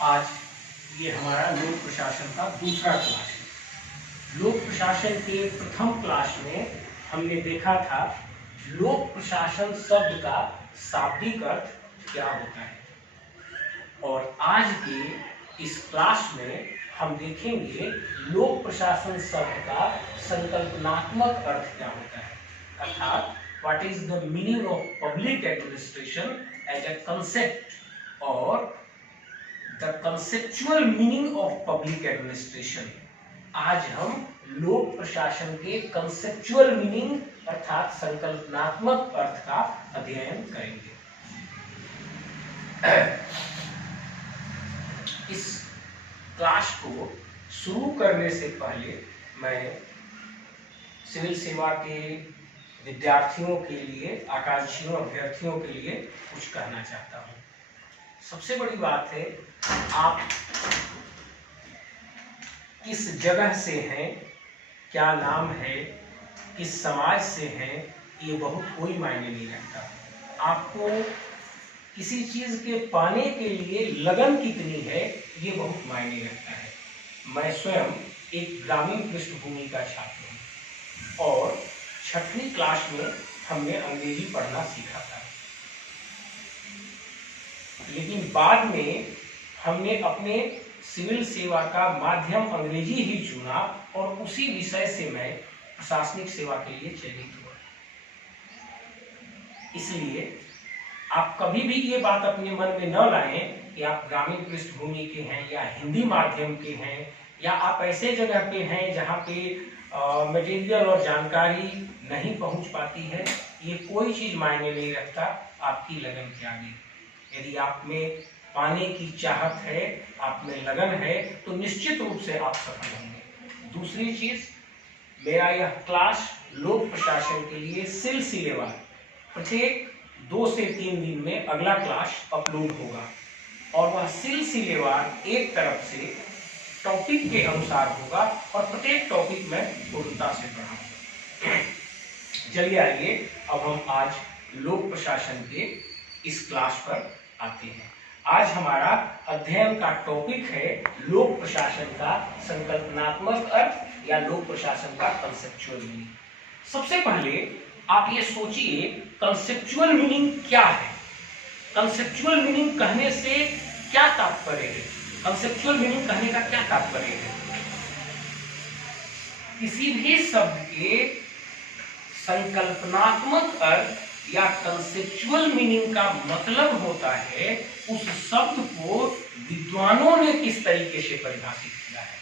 आज ये हमारा लोक प्रशासन का दूसरा क्लास है। लोक प्रशासन के प्रथम क्लास में हमने देखा था लोक प्रशासन शब्द का शाब्दिक अर्थ क्या होता है, और आज के इस क्लास में हम देखेंगे लोक प्रशासन शब्द का संकल्पनात्मक अर्थ क्या होता है, अर्थात what is the meaning of public administration as a concept और the conceptual meaning of public administration. आज हम लोक प्रशासन के कंसेप्चुअल मीनिंग अर्थात संकल्पनात्मक अर्थ का अध्ययन करेंगे। इस क्लास को शुरू करने से पहले मैं सिविल सेवा के विद्यार्थियों के लिए, आकांक्षियों अभ्यर्थियों के लिए कुछ कहना चाहता हूँ। सबसे बड़ी बात है, आप किस जगह से हैं, क्या नाम है, किस समाज से हैं, ये बहुत कोई मायने नहीं रखता। आपको किसी चीज के पाने के लिए लगन कितनी है ये बहुत मायने रखता है। मैं स्वयं एक ग्रामीण पृष्ठभूमि का छात्र हूँ और 6वीं क्लास में हमने अंग्रेजी पढ़ना सीखा था, लेकिन बाद में हमने अपने सिविल सेवा का माध्यम अंग्रेजी ही चुना और उसी विषय से मैं प्रशासनिक सेवा के लिए चयनित हुआ। इसलिए आप कभी भी ये बात अपने मन में न लाएं कि आप ग्रामीण पृष्ठभूमि के हैं या हिंदी माध्यम के हैं या आप ऐसे जगह पे हैं जहाँ पे मटेरियल और जानकारी नहीं पहुँच पाती है। ये कोई चीज़ मायने नहीं रखता आपकी लगन के आगे। यदि आप में पाने की चाहत है, आप में लगन है, तो निश्चित रूप से आप सफल होंगे। दूसरी चीज, मेरा यह क्लास लोक प्रशासन के लिए सिलसिलेवार प्रत्येक 2 से 3 दिन में अगला क्लास अपलोड होगा और वह सिलसिलेवार एक तरफ से टॉपिक के अनुसार होगा और प्रत्येक टॉपिक में पूर्णता से पढ़ाऊंगा। चलिए आइए अब हम आज लोक प्रशासन के इस क्लास पर आते हैं। आज हमारा अध्ययन का टॉपिक है लोक प्रशासन का संकल्पनात्मक अर्थ या लोक प्रशासन का कंसेप्चुअल मीनिंग। सबसे पहले आप ये सोचिए कंसेप्चुअल मीनिंग क्या है। कंसेप्चुअल मीनिंग कहने से क्या तात्पर्य है? कंसेप्चुअल मीनिंग कहने का क्या तात्पर्य है? किसी भी शब्द के संकल्पनात्मक अर्थ या कंसेप्चुअल मीनिंग का मतलब होता है उस शब्द को विद्वानों ने किस तरीके से परिभाषित किया है,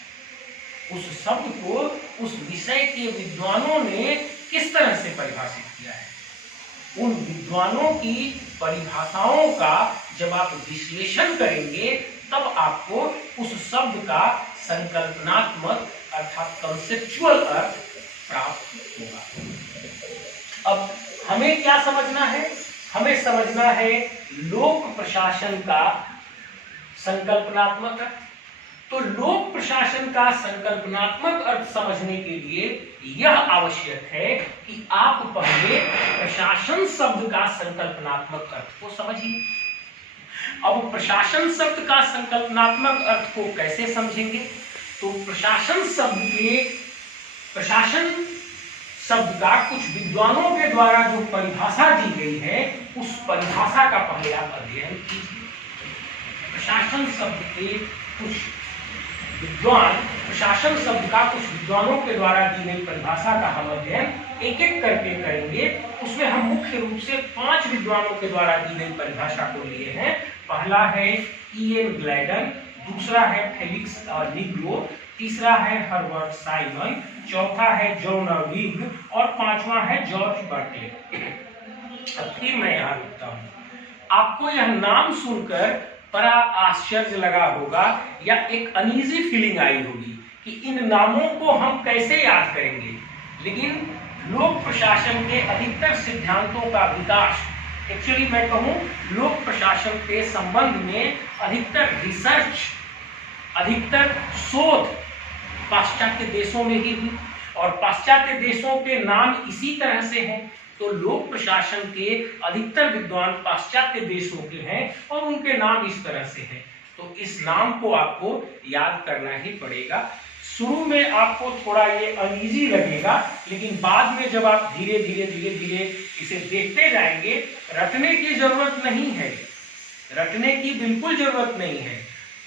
उस शब्द को उस विषय के विद्वानों ने किस तरह से परिभाषित किया है। उन विद्वानों की परिभाषाओं का जब आप विश्लेषण करेंगे तब आपको उस शब्द का संकल्पनात्मक अर्थात कंसेप्चुअल अर्थ प्राप्त होगा। अब हमें क्या समझना है? हमें समझना है लोक प्रशासन का संकल्पनात्मक अर्थ। तो लोक प्रशासन का संकल्पनात्मक अर्थ समझने के लिए यह आवश्यक है कि आप पहले प्रशासन शब्द का संकल्पनात्मक अर्थ को समझिए। अब प्रशासन शब्द का संकल्पनात्मक अर्थ को कैसे समझेंगे? तो प्रशासन शब्द का कुछ विद्वानों के द्वारा जो परिभाषा दी गई है उस परिभाषा का पहले आप अध्ययन कीजिए। प्रशासन शब्द के कुछ प्रशासन शब्द का कुछ विद्वानों के द्वारा दी गई परिभाषा का हम अध्ययन एक एक करके करेंगे। उसमें हम मुख्य रूप से 5 विद्वानों के द्वारा दी गई परिभाषा को लिए हैं। पहला है E.N. ग्लैडन, दूसरा है फेलिक्स निग्रो, तीसरा है हर्बर्ट साइमन, चौथा है जॉन विग और 5वां है जॉर्ज बर्कले। अब फिर मैं यहाँ रुकता हूँ। आपको यह नाम सुनकर बड़ा आश्चर्य लगा होगा या एक अनईजी फीलिंग आई होगी कि इन नामों को हम कैसे याद करेंगे। लेकिन लोक प्रशासन के अधिकतर सिद्धांतों का विकास, एक्चुअली मैं कहूँ लोक प्रशासन के संबंध में अधिकतर रिसर्च, अधिकतर शोध पाश्चात्य देशों में ही हुई और पाश्चात्य देशों के नाम इसी तरह से हैं। तो लोक प्रशासन के अधिकतर विद्वान पाश्चात्य देशों के हैं और उनके नाम इस तरह से हैं। तो इस नाम को आपको याद करना ही पड़ेगा। शुरू में आपको थोड़ा ये अनईजी लगेगा, लेकिन बाद में जब आप धीरे धीरे इसे देखते जाएंगे, रटने की जरूरत नहीं है, रटने की बिल्कुल जरूरत नहीं है।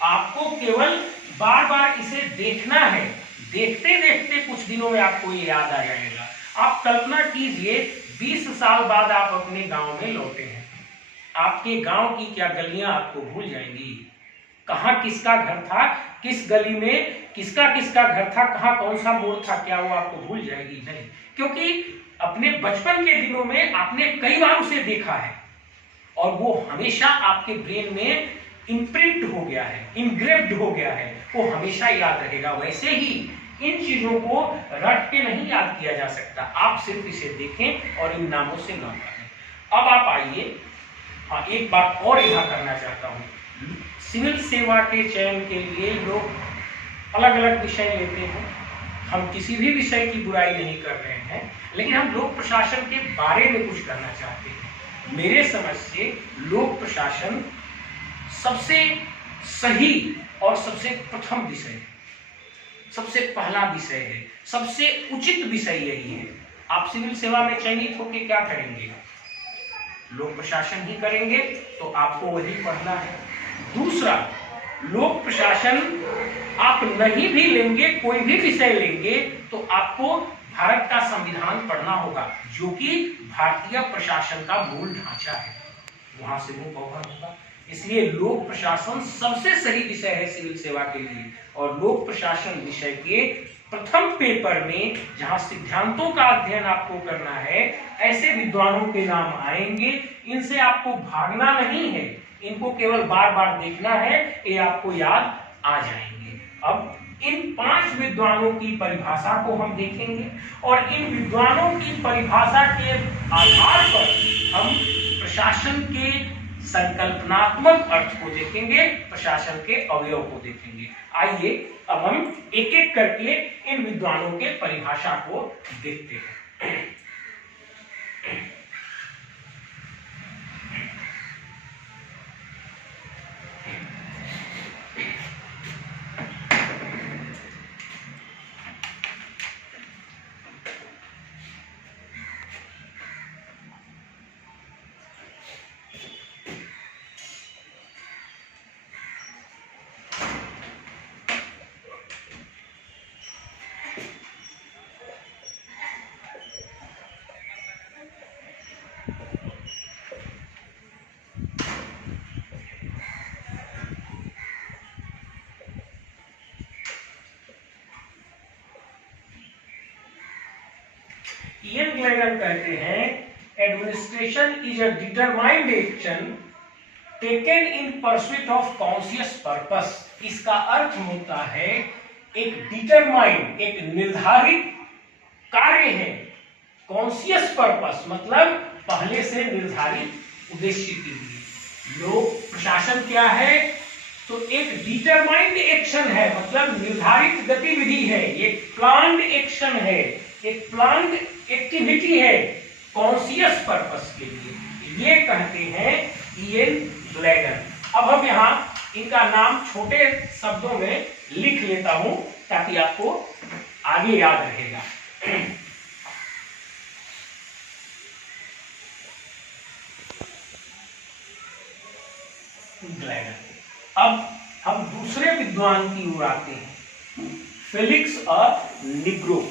आपको केवल बार बार इसे देखना है, देखते देखते कुछ दिनों में आपको ये याद आ जाएगा। आप कल्पना कीजिए 20 साल बाद आप अपने गांव में लौटे हैं, आपके गांव की क्या गलियां आपको भूल जाएंगी, कहाँ किसका घर था, किस गली में किसका किसका घर था, कहाँ कौन सा मोड़ था, क्या वो आपको भूल जाएगी? नहीं, क्योंकि अपने बचपन के दिनों में आपने कई बार उसे देखा है और वो हमेशा आपके ब्रेन में इम्प्रिंट हो गया है, इनग्रेव्ड हो गया है, वो हमेशा याद रहेगा। वैसे ही इन चीजों को रट के नहीं याद किया जा सकता, आप सिर्फ इसे देखें और इन नामों से नाम करें। अब आप आइए, हाँ एक बात और यहाँ करना चाहता हूँ, सिविल सेवा के चयन के लिए लोग अलग अलग विषय लेते हैं। हम किसी भी विषय की बुराई नहीं कर रहे हैं, लेकिन हम लोक प्रशासन के बारे में कुछ करना चाहते हैं। मेरे समझ से लोक प्रशासन सबसे सही और सबसे प्रथम विषय है, सबसे पहला विषय है, सबसे उचित विषय यही है। आप सिविल सेवा में चयनित होकर क्या करेंगे? लोक प्रशासन ही करेंगे, तो आपको वही पढ़ना है। दूसरा, लोक प्रशासन आप नहीं भी लेंगे, कोई भी विषय लेंगे, तो आपको भारत का संविधान पढ़ना होगा, जो कि भारतीय प्रशासन का मूल ढांचा है, वहां से वो कवर होगा। इसलिए लोक प्रशासन सबसे सही विषय है सिविल सेवा के लिए। और लोक प्रशासन विषय के प्रथम पेपर में जहां सिद्धांतों का अध्ययन आपको करना है, ऐसे विद्वानों के नाम आएंगे, इनसे आपको भागना नहीं है, इनको केवल बार बार देखना है, ये आपको याद आ जाएंगे। अब इन 5 विद्वानों की परिभाषा को हम देखेंगे और इन विद्वानों की परिभाषा के आधार पर हम प्रशासन के संकल्पनात्मक अर्थ को देखेंगे, प्रशासन के अवयव को देखेंगे। आइए अब हम एक एक करके इन विद्वानों के परिभाषा को देखते हैं। इयन ग्लेडन कहते हैं, administration is a determined action taken in pursuit of conscious purpose. इसका अर्थ होता है एक डिटरमाइंड, एक निर्धारित कार्य है, कॉन्शियस पर्पस मतलब पहले से निर्धारित उद्देश्य के लिए। लोक प्रशासन क्या है? तो एक डिटरमाइंड एक्शन है, मतलब निर्धारित गतिविधि है, एक प्लान्ड एक्शन है, एक प्लान्ड एक्टिविटी है कॉन्शियस पर्पस के लिए। ये कहते हैं इयन ग्लेडन। अब हम यहाँ इनका नाम छोटे शब्दों में लिख लेता हूं ताकि आपको आगे याद रहेगा। ग्लेडन। अब हम दूसरे विद्वान की ओर आते हैं, फेलिक्स अ निग्रो।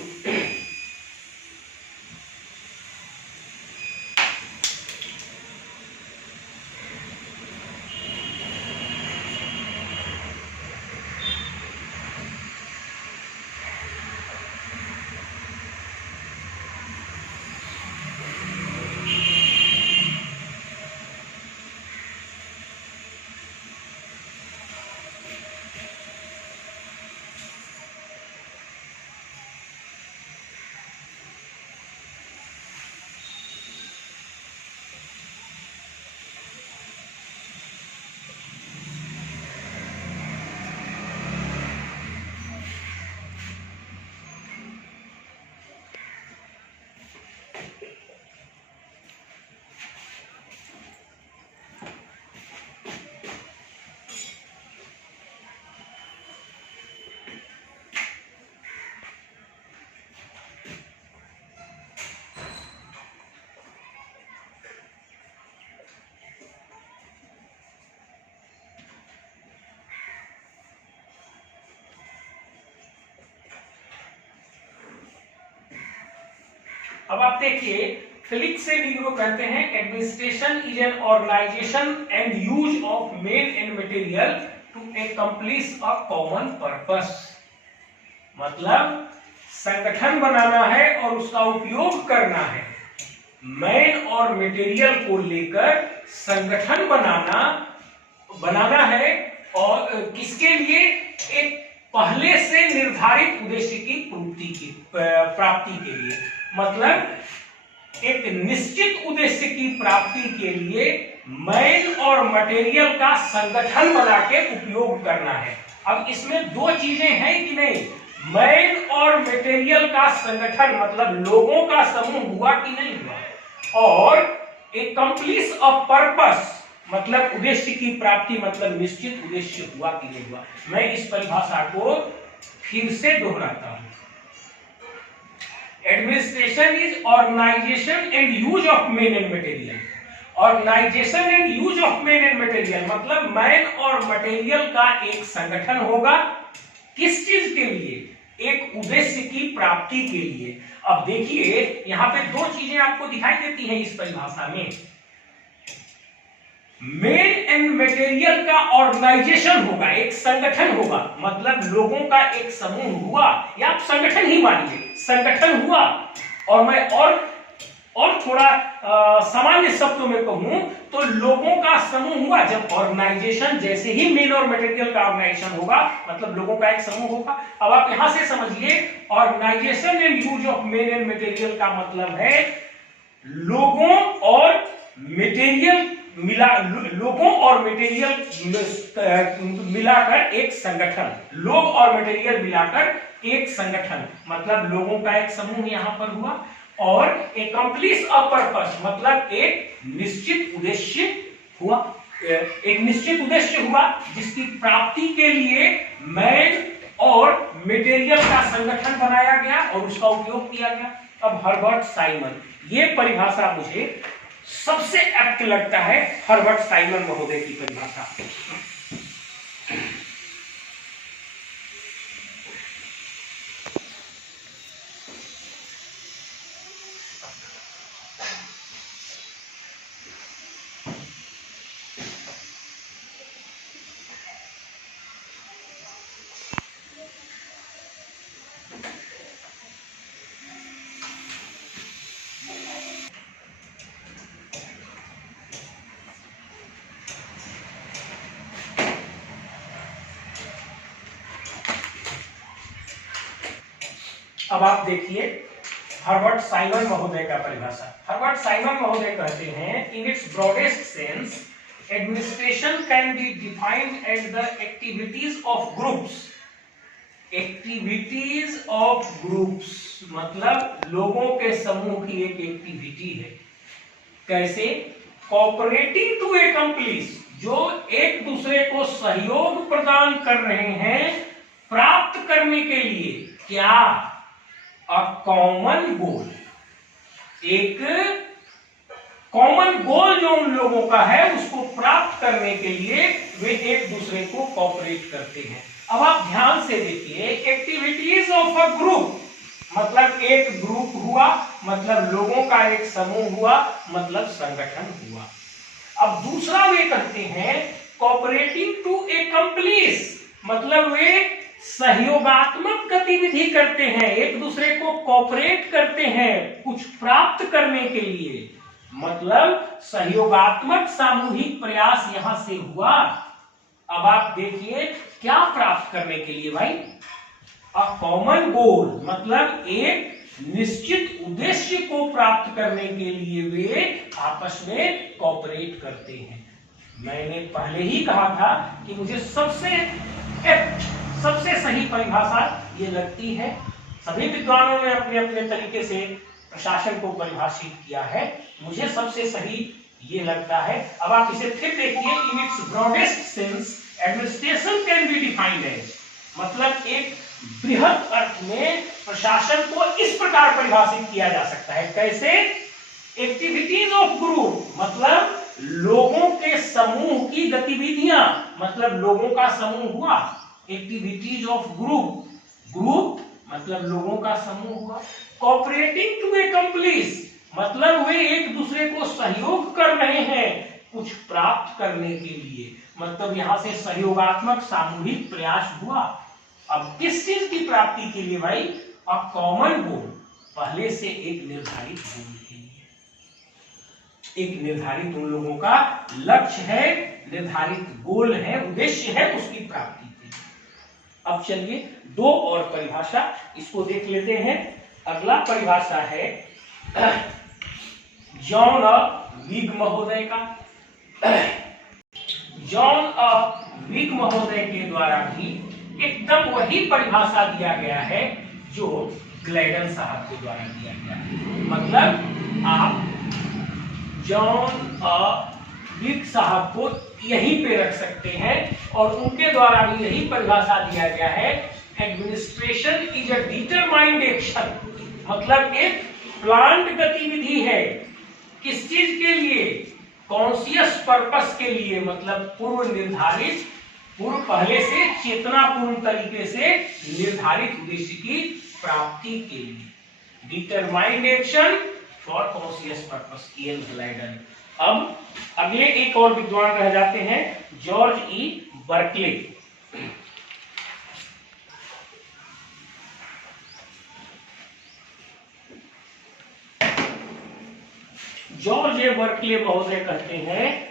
अब आप देखिए, फेलिक्स से नीग्रो कहते हैं administration is an organization and use of men and material to accomplish a common purpose. मतलब संगठन बनाना है और उसका उपयोग करना है। मैन और मटेरियल को लेकर संगठन बनाना है और किसके लिए? एक पहले से निर्धारित उद्देश्य की प्राप्ति के लिए। मतलब एक निश्चित उद्देश्य की प्राप्ति के लिए मैन और मटेरियल का संगठन बना के उपयोग करना है। अब इसमें दो चीजें हैं कि नहीं? मैन और मटेरियल का संगठन मतलब लोगों का समूह हुआ कि नहीं हुआ, और एक्कम्प्लिश अ पर्पस मतलब उद्देश्य की प्राप्ति मतलब निश्चित उद्देश्य हुआ कि नहीं हुआ। मैं इस परिभाषा को फिर से दोहराता हूं। Administration is organisation and use of men and material. Organisation and use of men and material मतलब मैन और मटेरियल का एक संगठन होगा। किस चीज के लिए? एक उद्देश्य की प्राप्ति के लिए। अब देखिए, यहां पे दो चीजें आपको दिखाई देती हैं इस परिभाषा में। मेन एंड मटेरियल का ऑर्गेनाइजेशन होगा, एक संगठन होगा, मतलब लोगों का एक समूह हुआ, या आप संगठन ही मानिए, संगठन हुआ। और मैं और थोड़ा सामान्य शब्दों में कहूं तो लोगों का समूह हुआ। जब ऑर्गेनाइजेशन, जैसे ही मेन और मटेरियल का ऑर्गेनाइजेशन होगा मतलब लोगों का एक समूह होगा। अब आप यहां से समझिए, organisation and use of men and material का मतलब है लोगों और मटेरियल मिलाकर एक संगठन। लोग और मटेरियल मिलाकर एक संगठन मतलब लोगों का एक समूह यहां पर हुआ। और एक्कम्प्लिश अ पर्पस मतलब एक निश्चित उद्देश्य हुआ। एक निश्चित उद्देश्य हुआ जिसकी प्राप्ति के लिए मैन और मटेरियल का संगठन बनाया गया और उसका उपयोग किया गया। अब हर्बर्ट साइमन, ये परिभाषा मुझे सबसे एप्ट लगता है, हर्बर्ट साइमन महोदय की परिभाषा। अब आप देखिए हर्बर्ट साइमन महोदय का परिभाषा। हर्बर्ट साइमन महोदय कहते हैं, in its broadest sense administration can be defined as the activities of groups. Activities of groups मतलब लोगों के समूह की एक एक्टिविटी है। कैसे? कोऑपरेटिंग टू एक्कम्प्लिश, जो एक दूसरे को सहयोग प्रदान कर रहे हैं प्राप्त करने के लिए क्या? A common goal. एक कॉमन गोल जो उन लोगों का है उसको प्राप्त करने के लिए वे एक दूसरे को कोऑपरेट करते हैं। अब आप ध्यान से देखिए, एक्टिविटीज ऑफ अ ग्रुप मतलब एक ग्रुप हुआ, मतलब लोगों का एक समूह हुआ, मतलब संगठन हुआ। अब दूसरा वे कहते हैं कोऑपरेटिंग टू एक्कम्प्लिश मतलब वे सहयोगात्मक गतिविधि करते हैं, एक दूसरे को कोऑपरेट करते हैं कुछ प्राप्त करने के लिए, मतलब सहयोगात्मक सामूहिक प्रयास यहां से हुआ। अब आप देखिए क्या प्राप्त करने के लिए भाई? अ कॉमन गोल मतलब एक निश्चित उद्देश्य को प्राप्त करने के लिए वे आपस में कोऑपरेट करते हैं। मैंने पहले ही कहा था कि मुझे सबसे सही परिभाषा ये लगती है। सभी विद्वानों ने अपने अपने तरीके से प्रशासन को परिभाषित किया है, मुझे सबसे सही ये लगता है। अब आप इसे फिर देखिए, in its broadest sense administration can be defined as मतलब एक बृहद अर्थ में प्रशासन को इस प्रकार परिभाषित किया जा सकता है। कैसे? एक्टिविटीज ऑफ ग्रुप मतलब लोगों के समूह की गतिविधियां, मतलब लोगों का समूह हुआ। एक्टिविटीज ऑफ ग्रुप, ग्रुप मतलब लोगों का समूह हुआ। कोऑपरेटिंग टू अकम्प्लिश मतलब वे एक दूसरे को सहयोग कर रहे हैं कुछ प्राप्त करने के लिए, मतलब यहां से सहयोगात्मक सामूहिक प्रयास हुआ। अब किस चीज की प्राप्ति के लिए भाई? अ कॉमन गोल, पहले से एक निर्धारित गोल के लिए, एक निर्धारित उन लोगों का लक्ष्य है, निर्धारित गोल है, उद्देश्य है उसकी प्राप्ति के लिए। अब चलिए दो और परिभाषा इसको देख लेते हैं। अगला परिभाषा है जॉन विग महोदय का। जॉन विग महोदय के द्वारा भी एकदम वही परिभाषा दिया गया है जो ग्लैडन साहब के द्वारा दिया गया है। मतलब आप जॉन विग साहब को यहीं पे रख सकते हैं और उनके द्वारा भी यही परिभाषा दिया गया है। Administration is a determined action, मतलब एक प्लान्ड गतिविधि है। किस चीज के लिए? कॉन्शियस पर्पस के लिए, मतलब पूर्व निर्धारित, पूर्व पहले से चेतनापूर्ण तरीके से निर्धारित उद्देश्य की प्राप्ति के लिए। Determined action for conscious purpose, Ian Gladden. अब अगले एक और विद्वान रह जाते हैं, George E Berkeley. George A Berkeley महोदय कहते हैं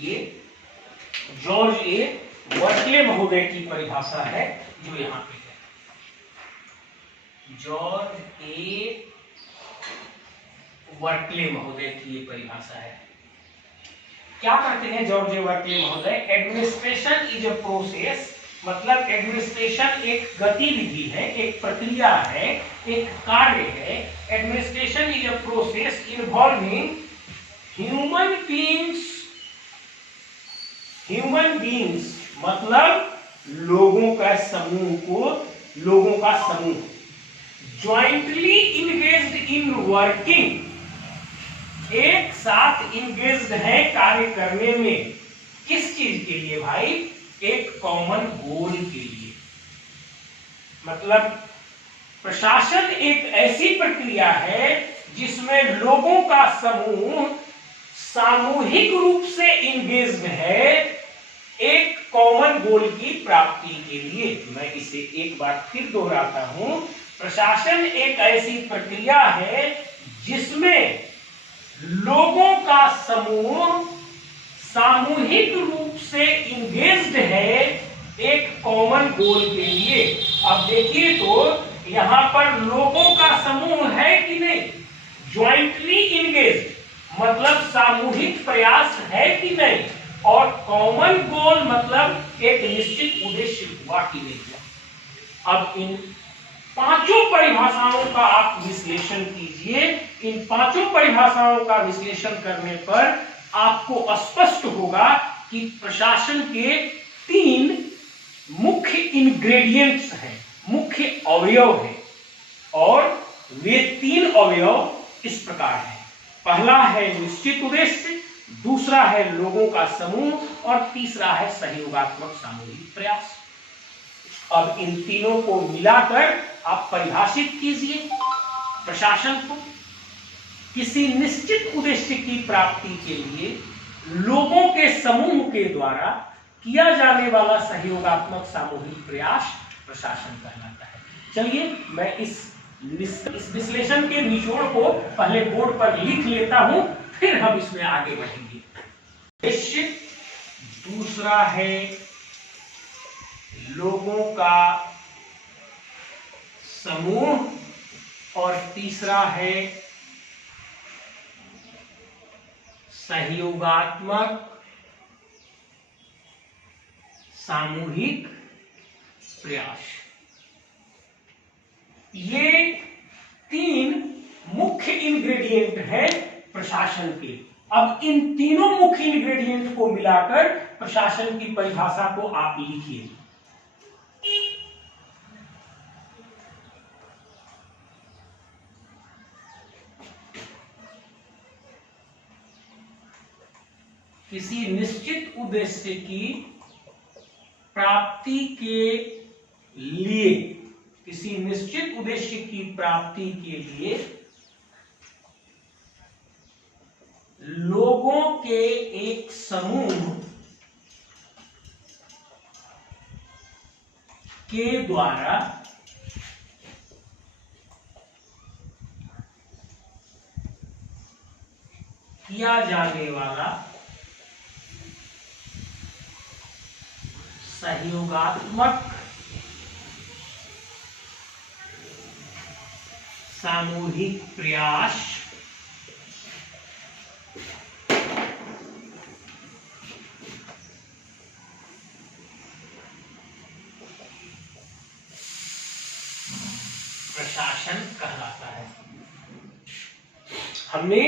ये जॉर्ज ए बर्कले महोदय की परिभाषा है जो यहाँ पे है। जॉर्ज ए बर्कले महोदय की ये परिभाषा है। क्या कहते हैं जॉर्ज ए बर्कले महोदय? एडमिनिस्ट्रेशन इज अ प्रोसेस, मतलब एडमिनिस्ट्रेशन एक गतिविधि है, एक प्रक्रिया है, एक कार्य है। Administration is a process involving human beings, human beings मतलब लोगों का समूह को, लोगों का समूह ज्वाइंटली इंगेज्ड इन वर्किंग, एक साथ इंगेज्ड है कार्य करने में। किस चीज के लिए भाई? एक कॉमन गोल के लिए। मतलब प्रशासन एक ऐसी प्रक्रिया है जिसमें लोगों का समूह सामूहिक रूप से इंगेज्ड है एक कॉमन गोल की प्राप्ति के लिए। मैं इसे एक बार फिर दोहराता हूं, प्रशासन एक ऐसी प्रक्रिया है जिसमें लोगों का समूह सामूहिक रूप से इंगेज्ड है एक कॉमन गोल के लिए। अब देखिए तो यहां पर लोगों का समूह है कि नहीं? ज्वाइंटली इंगेज्ड मतलब सामूहिक प्रयास है कि नहीं? और कॉमन गोल मतलब एक निश्चित उद्देश्य हुआ कि नहीं हुआ? अब इन पांचों परिभाषाओं का आप विश्लेषण कीजिए। इन पांचों परिभाषाओं का विश्लेषण करने पर आपको स्पष्ट होगा कि प्रशासन के तीन मुख्य इंग्रेडिएंट्स हैं, मुख्य अवयव हैं, और वे तीन अवयव इस प्रकार हैं। पहला है निश्चित उद्देश्य, दूसरा है लोगों का समूह और तीसरा है सहयोगात्मक सामूहिक प्रयास। अब इन तीनों को मिलाकर आप परिभाषित कीजिए प्रशासन को। किसी निश्चित उद्देश्य की प्राप्ति के लिए लोगों के समूह के द्वारा किया जाने वाला सहयोगात्मक सामूहिक प्रयास प्रशासन कहलाता है। चलिए मैं इस इस विश्लेषण के निचोड़ को पहले बोर्ड पर लिख लेता हूं, फिर हम इसमें आगे बढ़ेंगे। उद्देश्य, दूसरा है लोगों का समूह, और तीसरा है सहयोगात्मक सामूहिक प्रयास। ये 3 मुख्य इंग्रेडिएंट हैं प्रशासन के। अब इन तीनों मुख्य इंग्रेडिएंट को मिलाकर प्रशासन की परिभाषा को आप लिखिए। किसी निश्चित उद्देश्य की प्राप्ति के लिए, किसी निश्चित उद्देश्य की प्राप्ति के लिए लोगों के एक समूह के द्वारा किया जाने वाला सहयोगात्मक सामूहिक प्रयास प्रशासन कहलाता है। हमने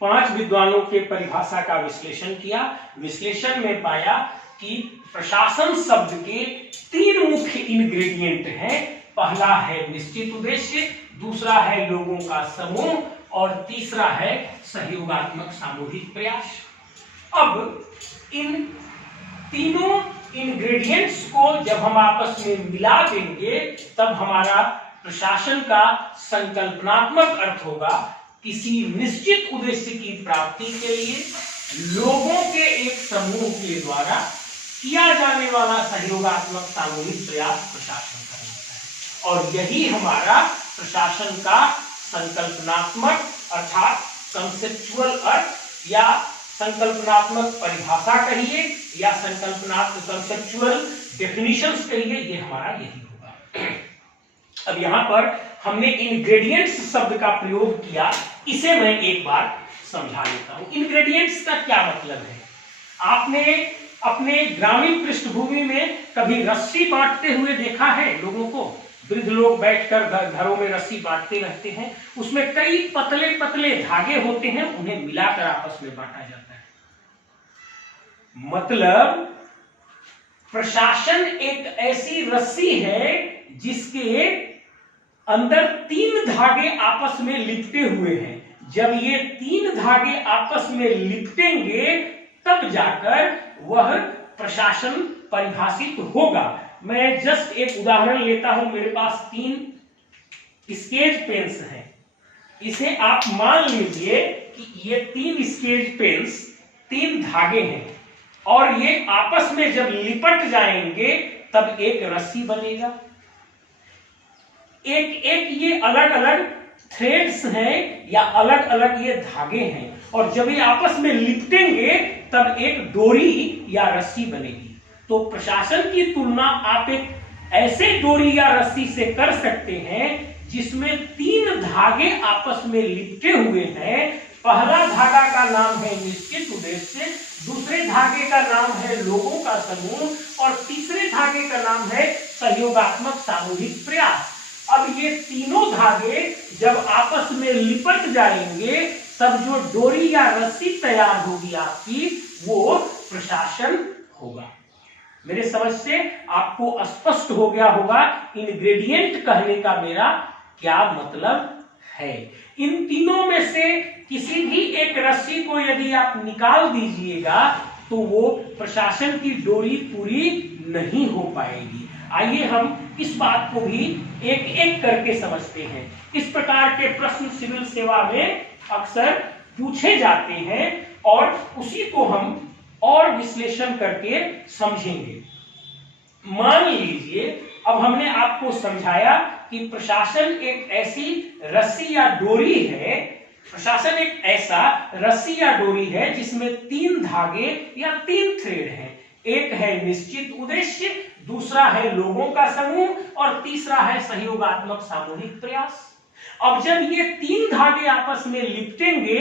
5 विद्वानों के परिभाषा का विश्लेषण किया। विश्लेषण में पाया कि प्रशासन शब्द के 3 मुख्य इंग्रेडिएंट हैं। पहला है निश्चित उद्देश्य, दूसरा है लोगों का समूह, और तीसरा है सहयोगात्मक सामूहिक प्रयास। अब इन तीनों इंग्रेडिएंट्स को जब हम आपस में मिला देंगे तब हमारा प्रशासन का संकल्पनात्मक अर्थ होगा किसी निश्चित उद्देश्य की प्राप्ति के लिए लोगों के एक समूह के द्वारा किया जाने वाला सहयोगात्मक सामूहिक प्रयास प्रशासन कहलाता है। और यही हमारा प्रशासन का संकल्पनात्मक अर्थात कंसेप्चुअल अर्थ या संकल्पनात्मक परिभाषा कहिए या संकल्पनात्मक कंसेप्चुअल डेफिनिशंस कहिए, ये हमारा यही होगा। अब यहां पर हमने इंग्रेडिएंट्स शब्द का प्रयोग किया, इसे मैं एक बार समझा लेता हूं। इंग्रेडिएंट्स का क्या मतलब है? आपने अपने ग्रामीण पृष्ठभूमि में कभी रस्सी बांटते हुए देखा है लोगों को? वृद्ध लोग बैठकर घरों में रस्सी बांटते रहते हैं, उसमें कई पतले पतले धागे होते हैं, उन्हें मिलाकर आपस में बांटा जाता है। मतलब प्रशासन एक ऐसी रस्सी है जिसके अंदर 3 धागे आपस में लिपटे हुए हैं। जब ये 3 धागे आपस में लिपटेंगे तब जाकर वह प्रशासन परिभाषित होगा। मैं जस्ट एक उदाहरण लेता हूं। मेरे पास 3 स्केच पेन्स हैं। इसे आप मान लीजिए कि ये 3 स्केच पेन्स 3 धागे हैं और ये आपस में जब लिपट जाएंगे तब एक रस्सी बनेगा। एक एक ये अलग अलग थ्रेड्स हैं या अलग अलग ये धागे हैं, और जब ये आपस में लिपटेंगे तब एक डोरी या रस्सी बनेगी। तो प्रशासन की तुलना आप एक ऐसे डोरी या रस्सी से कर सकते हैं जिसमें 3 धागे आपस में लिपटे हुए हैं। पहला धागा का नाम है निश्चित उद्देश्य, दूसरे धागे का नाम है लोगों का समूह, और तीसरे धागे का नाम है सहयोगात्मक सामूहिक प्रयास। अब ये तीनों धागे जब आपस में लिपट जाएंगे तब जो डोरी या रस्सी तैयार होगी आपकी, वो प्रशासन होगा। मेरे समझ से आपको स्पष्ट हो गया होगा इंग्रेडिएंट कहने का मेरा क्या मतलब है। इन तीनों में से किसी भी एक रस्सी को यदि आप निकाल दीजिएगा तो वो प्रशासन की डोरी पूरी नहीं हो पाएगी। आइए हम इस बात को भी एक एक करके समझते हैं। इस प्रकार के प्रश्न सिविल सेवा में अक्सर पूछे जाते हैं और उसी को हम और विश्लेषण करके समझेंगे। मान लीजिए अब हमने आपको समझाया कि प्रशासन एक ऐसी रस्सी या डोरी है, प्रशासन एक ऐसा रस्सी या डोरी है जिसमें 3 धागे या 3 थ्रेड हैं। एक है निश्चित उद्देश्य, दूसरा है लोगों का समूह और तीसरा है सहयोगात्मक सामूहिक प्रयास। अब जब ये 3 धागे आपस में लिपटेंगे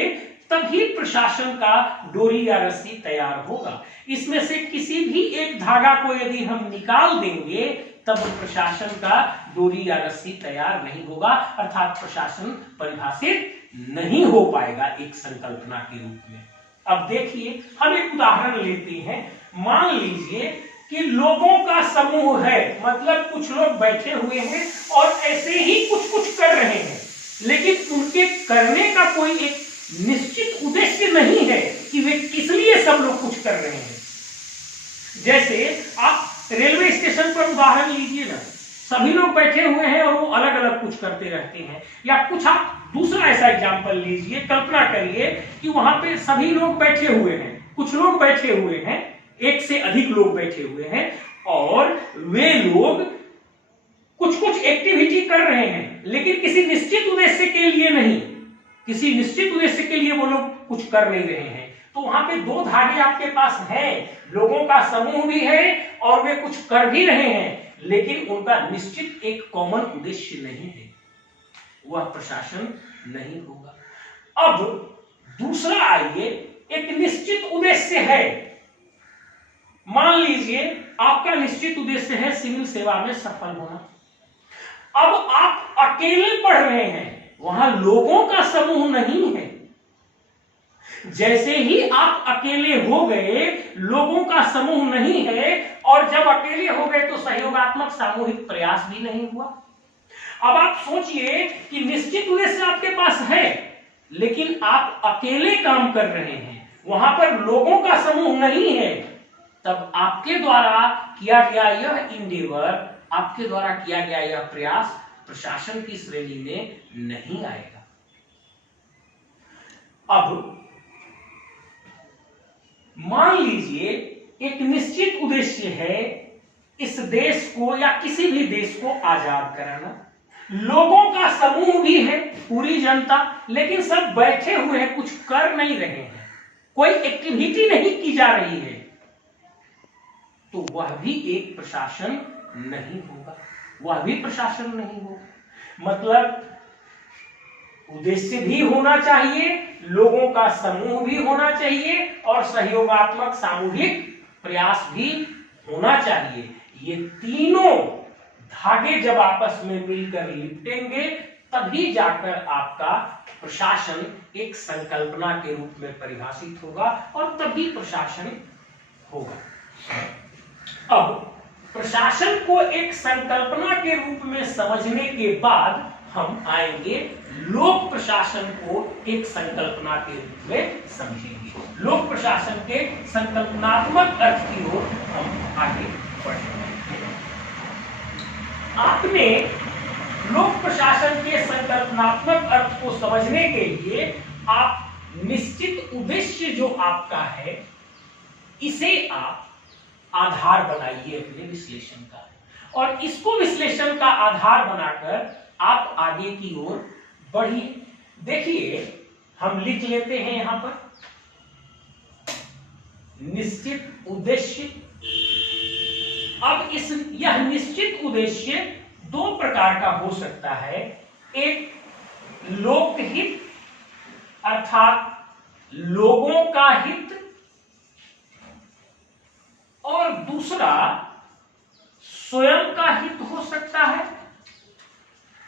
तभी प्रशासन का डोरी या रस्सी तैयार होगा। इसमें से किसी भी एक धागा को यदि हम निकाल देंगे तब प्रशासन का डोरी या रस्सी तैयार नहीं होगा, अर्थात प्रशासन परिभाषित नहीं हो पाएगा एक संकल्पना के रूप में। अब देखिए हम एक उदाहरण लेते हैं। मान लीजिए कि लोगों का समूह है, मतलब कुछ लोग बैठे हुए हैं और ऐसे ही कुछ कुछ कर रहे हैं, लेकिन उनके करने का कोई एक निश्चित उद्देश्य नहीं है कि वे किस लिए सब लोग कुछ कर रहे हैं। जैसे आप रेलवे स्टेशन पर उदाहरण लीजिए ना, सभी लोग बैठे हुए हैं और वो अलग अलग कुछ करते रहते हैं। या कुछ आप दूसरा ऐसा एग्जांपल लीजिए, कल्पना करिए कि वहां पे सभी लोग बैठे हुए हैं, कुछ लोग बैठे हुए हैं, एक से अधिक लोग बैठे हुए हैं और वे लोग कुछ कुछ एक्टिविटी कर रहे हैं, लेकिन किसी निश्चित उद्देश्य के लिए नहीं, किसी निश्चित उद्देश्य के लिए वो लोग कुछ कर नहीं रहे हैं। तो वहां पे 2 धागे आपके पास हैं, लोगों का समूह भी है और वे कुछ कर भी रहे हैं, लेकिन उनका निश्चित एक कॉमन उद्देश्य नहीं है, वह प्रशासन नहीं होगा। अब दूसरा आइए, एक निश्चित उद्देश्य है। मान लीजिए आपका निश्चित उद्देश्य है सिविल सेवा में सफल होना। अब आप अकेले पढ़ रहे हैं, वहां लोगों का समूह नहीं है। जैसे ही आप अकेले हो गए, लोगों का समूह नहीं है, और जब अकेले हो गए तो सहयोगात्मक सामूहिक प्रयास भी नहीं हुआ। अब आप सोचिए कि निश्चित उद्देश्य आपके पास है, लेकिन आप अकेले काम कर रहे हैं, वहां पर लोगों का समूह नहीं है, तब आपके द्वारा किया गया यह इंडेवर, आपके द्वारा किया गया यह प्रयास प्रशासन की श्रेणी में नहीं आएगा। अब मान लीजिए एक निश्चित उद्देश्य है इस देश को या किसी भी देश को आजाद कराना, लोगों का समूह भी है, पूरी जनता, लेकिन सब बैठे हुए हैं, कुछ कर नहीं रहे हैं, कोई एक्टिविटी नहीं की जा रही है, तो वह भी एक प्रशासन नहीं होगा, वह भी प्रशासन नहीं होगा। मतलब उद्देश्य भी होना चाहिए, लोगों का समूह भी होना चाहिए और सहयोगात्मक सामूहिक प्रयास भी होना चाहिए। ये तीनों धागे जब आपस में मिलकर लिपटेंगे तभी जाकर आपका प्रशासन एक संकल्पना के रूप में परिभाषित होगा और तभी प्रशासन होगा। अब प्रशासन को एक संकल्पना के रूप में समझने के बाद हम आएंगे लोक प्रशासन को एक संकल्पना के रूप में समझेंगे। लोक प्रशासन के संकल्पनात्मक अर्थ की ओर हम आगे बढ़ेंगे। आपने लोक प्रशासन के संकल्पनात्मक अर्थ को समझने के लिए आप निश्चित उद्देश्य जो आपका है, इसे आप आधार बनाइए अपने विश्लेषण का, और इसको विश्लेषण का आधार बनाकर आप आगे की ओर बढ़िए। देखिए हम लिख लेते हैं यहां पर निश्चित उद्देश्य। अब यह निश्चित उद्देश्य 2 प्रकार का हो सकता है, एक लोकहित अर्थात लोगों का हित, और दूसरा स्वयं का हित हो सकता है,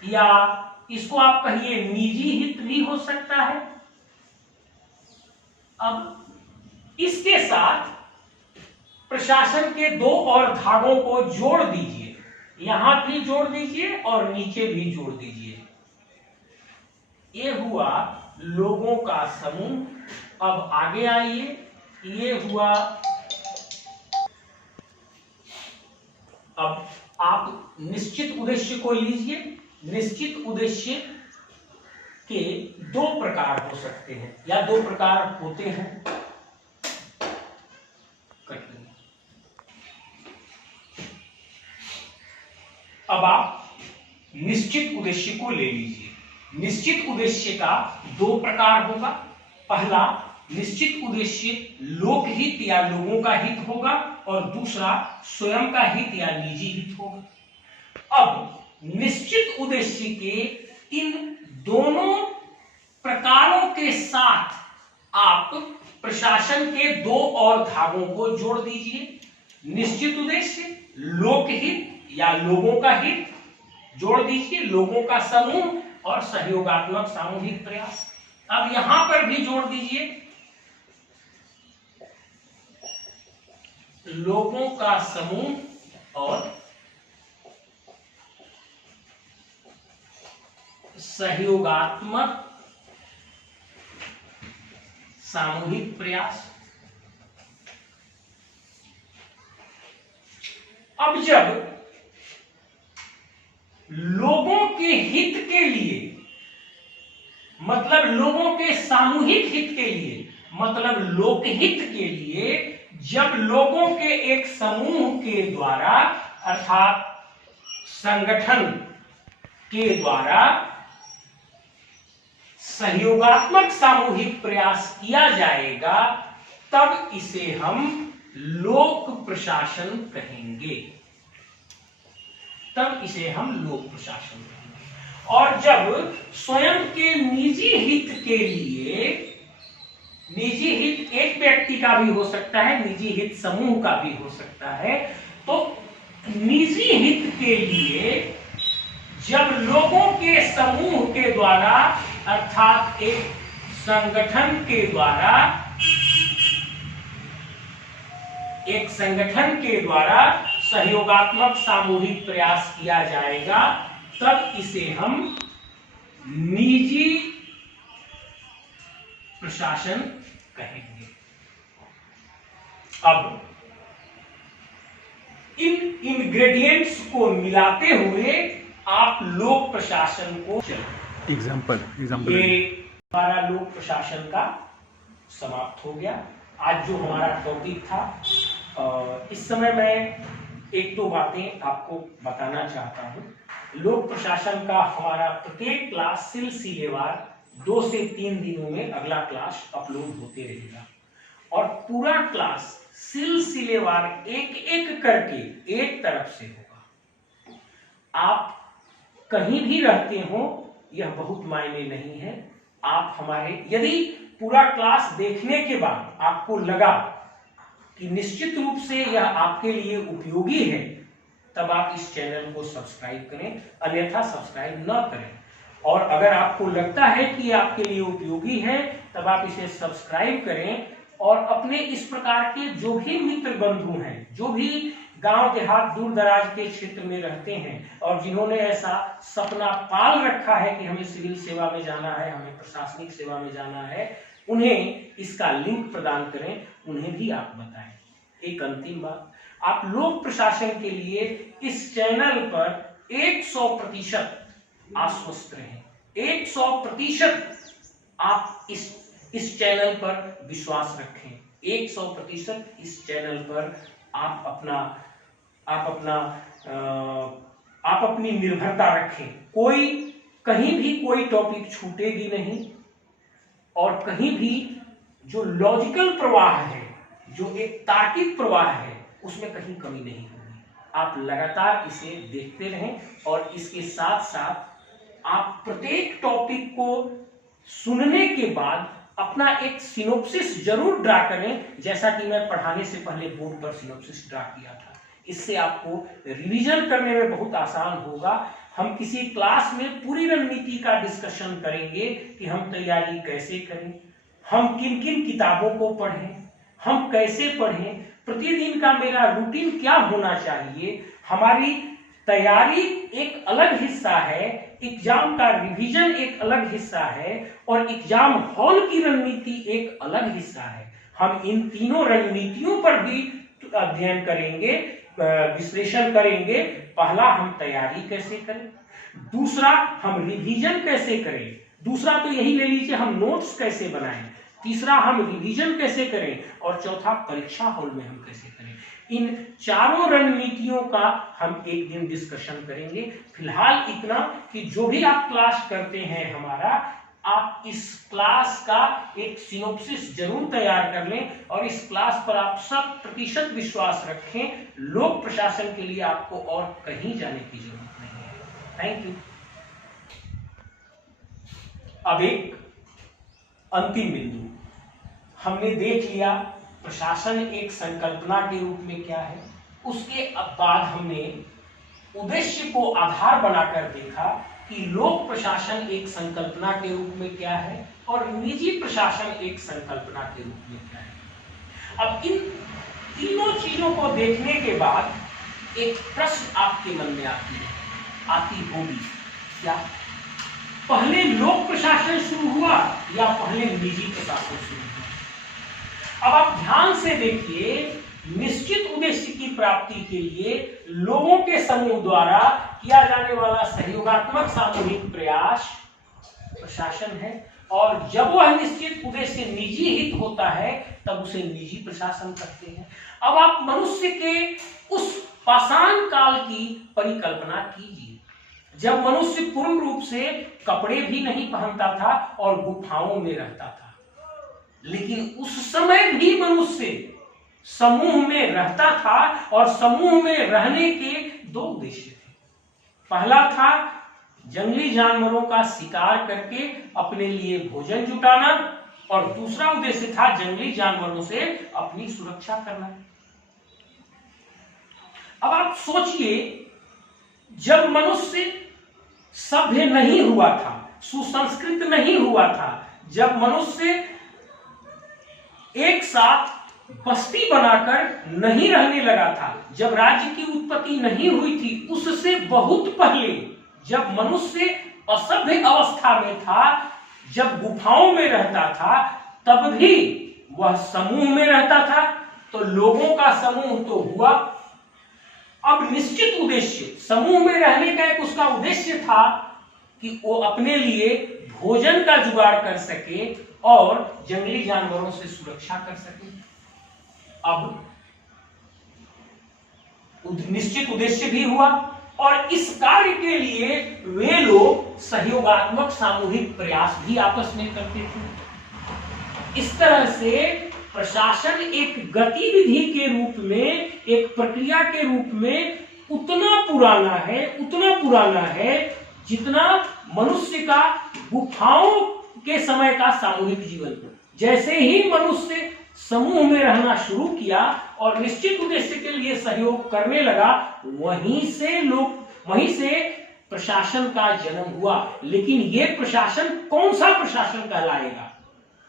या इसको आप कहिए निजी हित भी हो सकता है। अब इसके साथ प्रशासन के 2 और धागों को जोड़ दीजिए, यहां भी जोड़ दीजिए और नीचे भी जोड़ दीजिए। ये हुआ लोगों का समूह। अब आगे आइए, ये हुआ, अब आप निश्चित उद्देश्य को लीजिए। निश्चित उद्देश्य के 2 प्रकार हो सकते हैं या 2 प्रकार होते हैं। अब आप निश्चित निश्चित उद्देश्य को ले लीजिए। निश्चित उद्देश्य का दो प्रकार होगा। पहला, निश्चित उद्देश्य लोकहित या लोगों का हित होगा और दूसरा स्वयं का हित या निजी हित होगा। अब निश्चित उद्देश्य के इन दोनों प्रकारों के साथ आप प्रशासन के दो और धागों को जोड़ दीजिए। निश्चित उद्देश्य, लोकहित या लोगों का हित जोड़ दीजिए, लोगों का समूह और सहयोगात्मक सामूहिक प्रयास। अब यहां पर भी जोड़ दीजिए लोगों का समूह और सहयोगात्मक सामूहिक प्रयास। अब जब लोगों के हित के लिए, मतलब लोगों के सामूहिक हित के लिए, मतलब लोकहित के लिए, जब लोगों के एक समूह के द्वारा अर्थात संगठन के द्वारा सहयोगात्मक सामूहिक प्रयास किया जाएगा, तब इसे हम लोक प्रशासन कहेंगे। तब इसे हम लोक प्रशासन कहेंगे। और जब स्वयं के निजी हित के लिए, निजी हित एक व्यक्ति का भी हो सकता है, निजी हित समूह का भी हो सकता है, तो निजी हित के लिए जब लोगों के समूह के द्वारा अर्थात एक संगठन के द्वारा, एक संगठन के द्वारा सहयोगात्मक सामूहिक प्रयास किया जाएगा, तब इसे हम निजी प्रशासन कहेंगे। अब इन इंग्रेडिएंट्स को मिलाते हुए आप लोक प्रशासन को एग्जाम्पल ये हमारा लोक प्रशासन का समाप्त हो गया। आज जो हमारा टॉपिक था, इस समय मैं एक दो बातें आपको बताना चाहता हूँ। लोक प्रशासन का हमारा प्रत्येक क्लास सिलसिलेवार 2 से 3 दिनों में अगला क्लास अपलोड होते रहेगा और पूरा क्लास सिलसिलेवार एक एक करके एक तरफ से होगा। आप कहीं भी रहते हो यह बहुत मायने नहीं है। आप हमारे, यदि पूरा क्लास देखने के बाद आपको लगा कि निश्चित रूप से यह आपके लिए उपयोगी है, तब आप इस चैनल को सब्सक्राइब करें, अन्यथा सब्सक्राइब न करें। और अगर आपको लगता है कि यह आपके लिए उपयोगी है, तब आप इसे सब्सक्राइब करें और अपने इस प्रकार के जो भी मित्र बंधु हैं, जो भी गांव देहात दूर दराज के क्षेत्र में रहते हैं और जिन्होंने ऐसा सपना पाल रखा है कि हमें सिविल सेवा में जाना है, हमें प्रशासनिक सेवा में जाना है, उन्हें इसका लिंक प्रदान करें, उन्हें भी आप बताएं। एक अंतिम बात, आप लोक प्रशासन के लिए इस चैनल पर 100% आश्वस्त रहें। 100% आप इस चैनल पर विश्वास रखें। 100% इस चैनल पर आप अपनी निर्भरता रखें। कोई कहीं भी कोई टॉपिक छूटेगी नहीं और कहीं भी जो लॉजिकल प्रवाह है, जो एक तार्किक प्रवाह है, उसमें कहीं कमी नहीं होगी। आप लगातार इसे देखते रहें और इसके साथ साथ आप प्रत्येक टॉपिक को सुनने के बाद अपना एक सिनोप्सिस जरूर ड्रा करें, जैसा कि मैं पढ़ाने से पहले बोर्ड पर सिनोप्सिस ड्रा किया था। इससे आपको रिवीजन करने में बहुत आसान होगा। हम किसी क्लास में पूरी रणनीति का डिस्कशन करेंगे कि हम तैयारी कैसे करें, हम किन किन किताबों को पढ़ें, हम कैसे पढ़ें, प्रतिदिन का मेरा रूटीन क्या होना चाहिए। हमारी तैयारी एक अलग हिस्सा है, एग्जाम का रिवीजन एक अलग हिस्सा है और एग्जाम हॉल की रणनीति एक अलग हिस्सा है। हम इन तीनों रणनीतियों पर भी अध्ययन करेंगे, विश्लेषण करेंगे। पहला, हम तैयारी कैसे करें, दूसरा हम रिवीजन कैसे करें, दूसरा तो यही ले लीजिए हम नोट्स कैसे बनाएं, तीसरा हम रिवीजन कैसे करें, और चौथा परीक्षा हॉल में हम कैसे करें। इन चारों रणनीतियों का हम एक दिन डिस्कशन करेंगे। फिलहाल इतना कि जो भी आप क्लास करते हैं हमारा, आप इस क्लास का एक सिनोप्सिस जरूर तैयार कर लें और इस क्लास पर आप 100% विश्वास रखें। लोक प्रशासन के लिए आपको और कहीं जाने की जरूरत नहीं है। Thank you. अब एक अंतिम बिंदु हमने देख लिया, प्रशासन एक संकल्पना के रूप में क्या है। उसके बाद हमने उद्देश्य को आधार बनाकर देखा कि लोक प्रशासन एक संकल्पना के रूप में क्या है और निजी प्रशासन एक संकल्पना के रूप में क्या है। अब इन तीनों चीजों को देखने के बाद एक प्रश्न आपके मन में आती होगी, क्या पहले लोक प्रशासन शुरू हुआ या पहले निजी प्रशासन शुरू हुआ? अब आप ध्यान से देखिए, निश्चित उद्देश्य की प्राप्ति के लिए लोगों के समूह द्वारा किया जाने वाला सहयोगात्मक सामूहिक प्रयास प्रशासन है, और जब वह निश्चित उद्देश्य निजी हित होता है तब उसे निजी प्रशासन कहते हैं। अब आप मनुष्य के उस पाषाण काल की परिकल्पना कीजिए, जब मनुष्य पूर्ण रूप से कपड़े भी नहीं पहनता था और गुफाओं में रहता था, लेकिन उस समय भी मनुष्य समूह में रहता था और समूह में रहने के दो उद्देश्य थे। पहला था जंगली जानवरों का शिकार करके अपने लिए भोजन जुटाना, और दूसरा उद्देश्य था जंगली जानवरों से अपनी सुरक्षा करना। अब आप सोचिए, जब मनुष्य सभ्य नहीं हुआ था, सुसंस्कृत नहीं हुआ था, जब मनुष्य एक साथ बस्ती बनाकर नहीं रहने लगा था, जब राज्य की उत्पत्ति नहीं हुई थी, उससे बहुत पहले जब मनुष्य असभ्य अवस्था में था, जब गुफाओं में रहता था, तब भी वह समूह में रहता था, तो लोगों का समूह तो हुआ। अब निश्चित उद्देश्य, समूह में रहने का एक उसका उद्देश्य था कि वो अपने लिए भोजन का जुगाड़ कर सके और जंगली जानवरों से सुरक्षा कर सके। अब निश्चित उद्देश्य भी हुआ और इस कार्य के लिए वे लोग सहयोगात्मक सामूहिक प्रयास भी आपस में करते थे। इस तरह से प्रशासन एक गतिविधि के रूप में, एक प्रक्रिया के रूप में उतना पुराना है जितना मनुष्य का गुफाओं के समय का सामूहिक जीवन। जैसे ही मनुष्य समूह में रहना शुरू किया और निश्चित उद्देश्य के लिए सहयोग करने लगा, वहीं से प्रशासन का जन्म हुआ। लेकिन यह प्रशासन कौन सा प्रशासन कहलाएगा,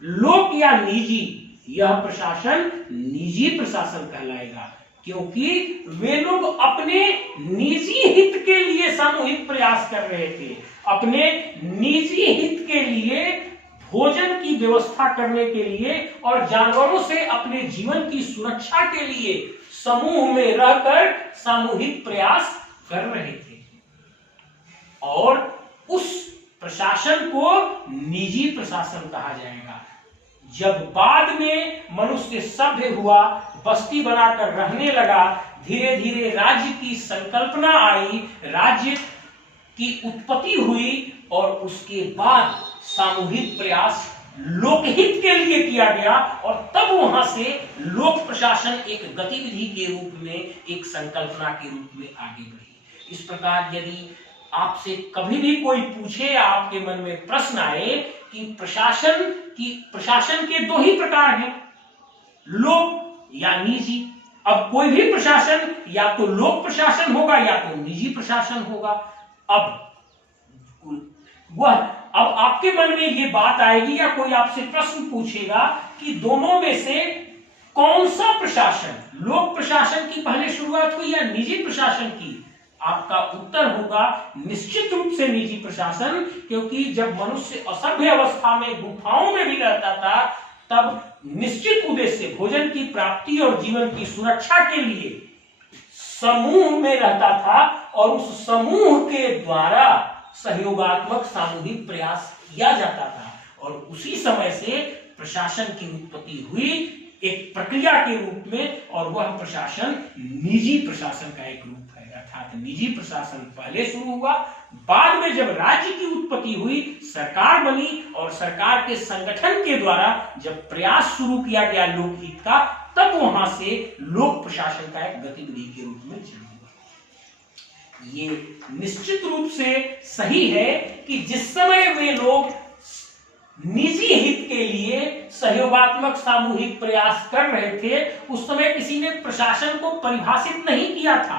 लोक या निजी? यह प्रशासन निजी प्रशासन कहलाएगा, क्योंकि वे लोग अपने निजी हित के लिए सामूहिक प्रयास कर रहे थे, अपने निजी हित के लिए, भोजन की व्यवस्था करने के लिए और जानवरों से अपने जीवन की सुरक्षा के लिए समूह में रहकर सामूहिक प्रयास कर रहे थे। और उस प्रशासन को निजी प्रशासन कहा जाएगा। जब बाद में मनुष्य सभ्य हुआ, बस्ती बनाकर रहने लगा, धीरे धीरे राज्य की संकल्पना आई, राज्य की उत्पत्ति हुई और उसके बाद सामूहिक प्रयास लोकहित के लिए किया गया और तब वहां से लोक प्रशासन एक गतिविधि के रूप में, एक संकल्पना के रूप में आगे बढ़ी। इस प्रकार यदि आपसे कभी भी कोई पूछे या आपके मन में प्रश्न आए कि प्रशासन के दो ही प्रकार हैं, लोक या निजी। अब कोई भी प्रशासन या तो लोक प्रशासन होगा या तो निजी प्रशासन होगा। अब आपके मन में ये बात आएगी या कोई आपसे प्रश्न पूछेगा कि दोनों में से कौन सा प्रशासन, लोक प्रशासन की पहले शुरुआत हुई या निजी प्रशासन की? आपका उत्तर होगा निश्चित रूप से निजी प्रशासन, क्योंकि जब मनुष्य असभ्य अवस्था में गुफाओं में भी रहता था, तब निश्चित उद्देश्य भोजन की प्राप्ति और जीवन की सुरक्षा के लिए समूह में रहता था और उस समूह के द्वारा सहयोगात्मक सामूहिक प्रयास किया जाता था। और उसी समय से प्रशासन की उत्पत्ति हुई एक प्रक्रिया के रूप में, और वह प्रशासन निजी प्रशासन का एक रूप है। अर्थात निजी प्रशासन पहले शुरू हुआ, बाद में जब राज्य की उत्पत्ति हुई, सरकार बनी, और सरकार के संगठन के द्वारा जब प्रयास शुरू किया गया लोकहित का, तब वहां से लोक प्रशासन का एक गतिविधि के रूप में जन्म हुआ। ये निश्चित रूप से सही है कि जिस समय वे लोग निजी हित के लिए सहयोगात्मक सामूहिक प्रयास कर रहे थे, उस समय किसी ने प्रशासन को परिभाषित नहीं किया था।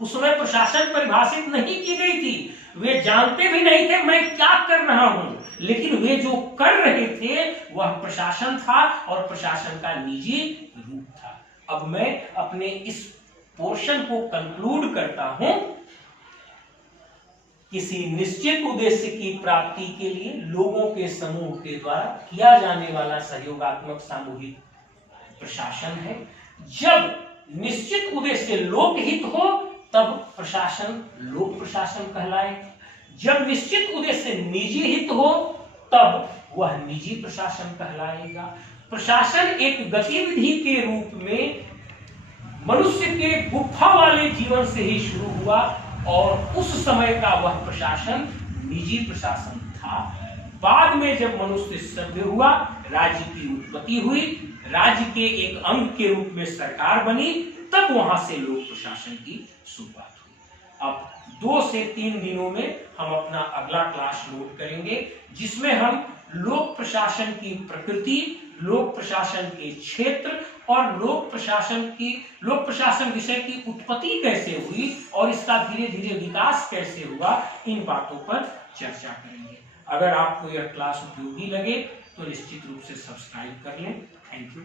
उस समय प्रशासन परिभाषित नहीं की गई थी, वे जानते भी नहीं थे मैं क्या कर रहा हूं, लेकिन वे जो कर रहे थे वह प्रशासन था, और प्रशासन का निजी रूप था। अब मैं अपने इस पोर्शन को कंक्लूड करता हूं। किसी निश्चित उद्देश्य की प्राप्ति के लिए लोगों के समूह के द्वारा किया जाने वाला सहयोगात्मक सामूहिक प्रशासन है। जब निश्चित उद्देश्य लोकहित हो तब प्रशासन लोक प्रशासन कहलाएगा। जब निश्चित उद्देश्य निजी हित हो तब वह निजी प्रशासन कहलाएगा। प्रशासन एक गतिविधि के रूप में मनुष्य के गुफा वाले जीवन से ही शुरू हुआ, और उस समय का वह प्रशासन निजी प्रशासन था। बाद में जब मनुष्य सभ्य हुआ, राज्य की उत्पत्ति हुई, राज्य के एक अंग के रूप में सरकार बनी, तब वहां से लोक प्रशासन की शुरुआत हुई। अब 2 से 3 दिनों में हम अपना अगला क्लास लोड करेंगे, जिसमें हम लोक प्रशासन की प्रकृति, लोक प्रशासन के क्षेत्र और लोक प्रशासन विषय की उत्पत्ति कैसे हुई और इसका धीरे धीरे विकास कैसे हुआ, इन बातों पर चर्चा करेंगे। अगर आपको यह क्लास उपयोगी लगे तो निश्चित रूप से सब्सक्राइब कर लें। Thank you.